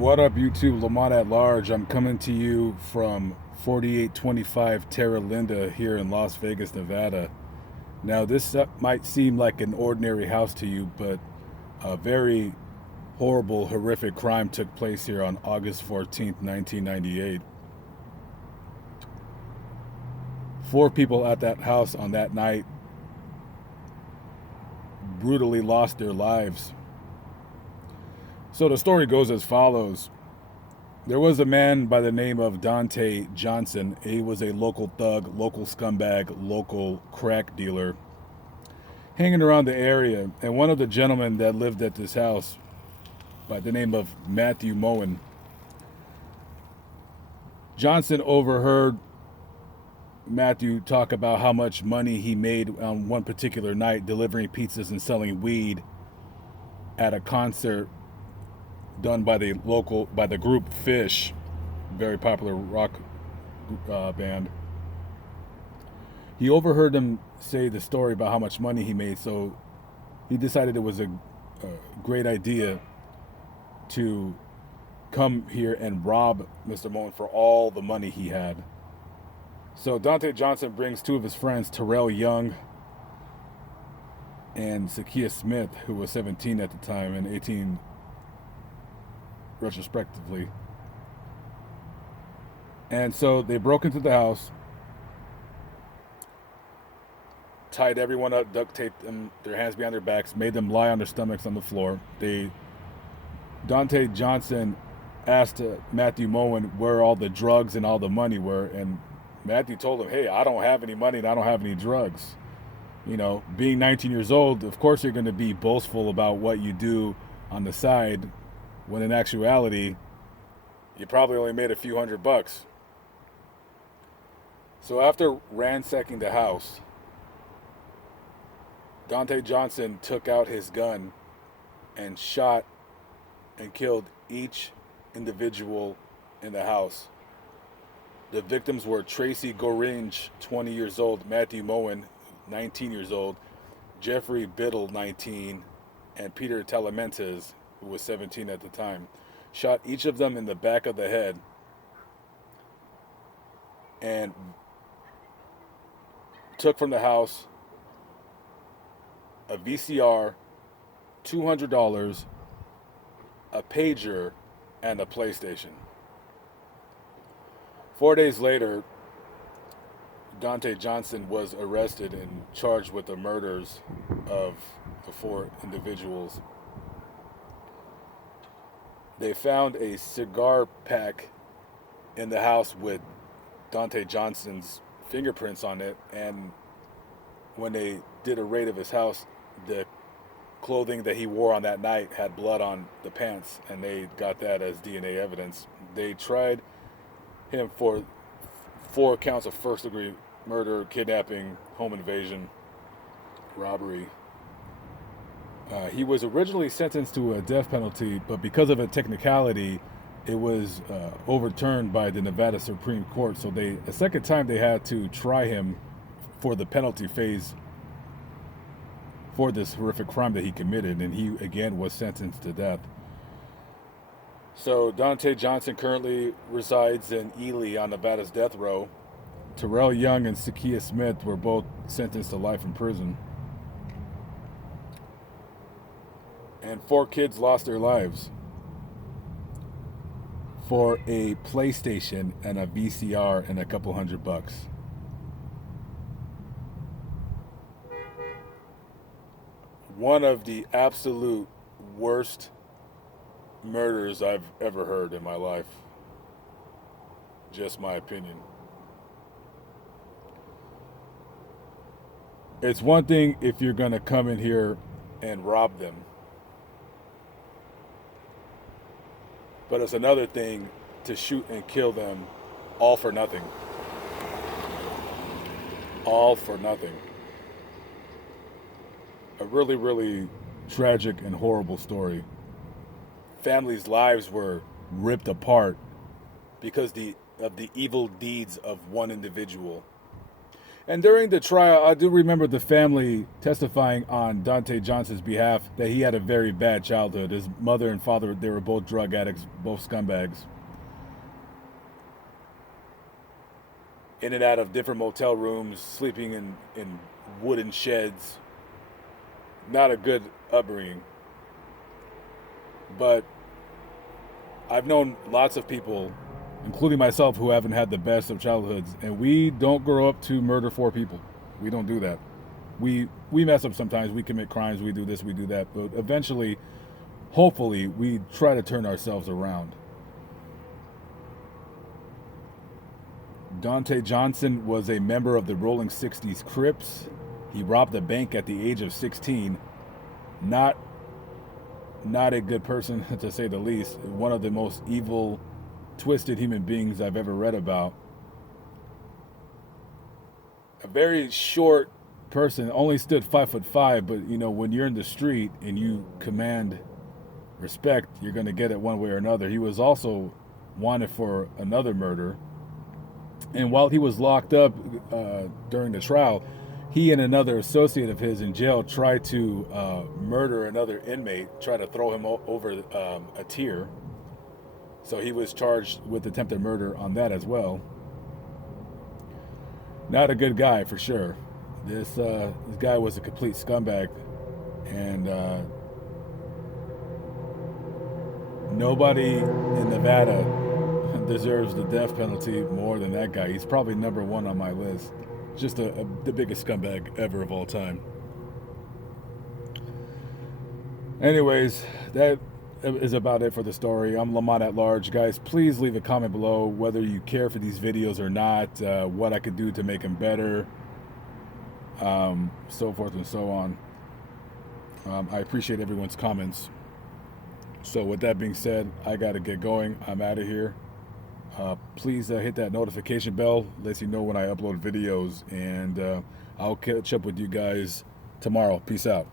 What up, YouTube? Lamont at large. I'm coming to you from 4825 Terra Linda here in Las Vegas, Nevada. Now, this might seem like an ordinary house to you, but a very horrible, horrific crime took place here on August 14th, 1998. Four people at that house on that night brutally lost their lives. So the story goes as follows. There was a man by the name of Donte Johnson. He was a local thug, local scumbag, local crack dealer hanging around the area. And one of the gentlemen that lived at this house by the name of Matthew Moen, Johnson overheard Matthew talk about how much money he made on one particular night delivering pizzas and selling weed at a concert done by the group Fish, very popular rock band. He overheard them say the story about how much money he made, so he decided it was a great idea to come here and rob Mr. Moen for all the money he had. So Donte Johnson brings two of his friends, Terrell Young and Zacchaeus Smith, who was 17 at the time and 18 retrospectively. And so they broke into the house, tied everyone up, duct taped them, their hands behind their backs, made them lie on their stomachs on the floor. Donte Johnson asked Matthew Moen where all the drugs and all the money were, and Matthew told him, "Hey, I don't have any money and I don't have any drugs." You know, being 19 years old, of course you're going to be boastful about what you do on the side, when in actuality, you probably only made a few $100. So after ransacking the house, Donte Johnson took out his gun and shot and killed each individual in the house. The victims were Tracy Goringe, 20 years old, Matthew Moen, 19 years old, Jeffrey Biddle, 19, and Peter Talamentes, who was 17 at the time. Shot each of them in the back of the head and took from the house a VCR, $200, a pager, and a PlayStation. 4 days later, Donte Johnson was arrested and charged with the murders of the four individuals. They found a cigar pack in the house with Donte Johnson's fingerprints on it, and when they did a raid of his house, the clothing that he wore on that night had blood on the pants, and they got that as DNA evidence. They tried him for 4 counts of first-degree murder, kidnapping, home invasion, robbery. He was originally sentenced to a death penalty, but because of a technicality, it was overturned by the Nevada Supreme Court. So a second time they had to try him for the penalty phase for this horrific crime that he committed, and he again was sentenced to death. So Donte Johnson currently resides in Ely on Nevada's death row. Terrell Young and Zacchaeus Smith were both sentenced to life in prison. And 4 kids lost their lives for a PlayStation and a VCR and a couple $100. One of the absolute worst murders I've ever heard in my life. Just my opinion. It's one thing if you're going to come in here and rob them, but it's another thing to shoot and kill them all for nothing. All for nothing. A really, really tragic and horrible story. Families' lives were ripped apart because of the evil deeds of one individual. And during the trial, I do remember the family testifying on Donte Johnson's behalf that he had a very bad childhood. His mother and father, they were both drug addicts, both scumbags. In and out of different motel rooms, sleeping in wooden sheds. Not a good upbringing. But I've known lots of people, including myself, who haven't had the best of childhoods, and we don't grow up to murder 4 people. We don't do that. We mess up sometimes. We commit crimes. We do this. We do that. But eventually, hopefully, we try to turn ourselves around. Donte Johnson was a member of the Rolling 60s Crips. He robbed a bank at the age of 16. Not a good person, to say the least. One of the most evil, twisted human beings I've ever read about. A very short person, only stood 5'5", but you know, when you're in the street and you command respect, you're going to get it one way or another. He was also wanted for another murder. And while he was locked up during the trial, he and another associate of his in jail tried to murder another inmate, tried to throw him over a tier. So he was charged with attempted murder on that as well. Not a good guy for sure. This guy was a complete scumbag, and nobody in Nevada deserves the death penalty more than that guy. He's probably number one on my list. Just the biggest scumbag ever of all time. Anyways, that is about it for the story. I'm Lamont at Large. Guys, please leave a comment below whether you care for these videos or not, what I could do to make them better, so forth and so on. I appreciate everyone's comments. So with that being said, I got to get going. I'm out of here. Please hit that notification bell. Lets you know when I upload videos. And I'll catch up with you guys tomorrow. Peace out.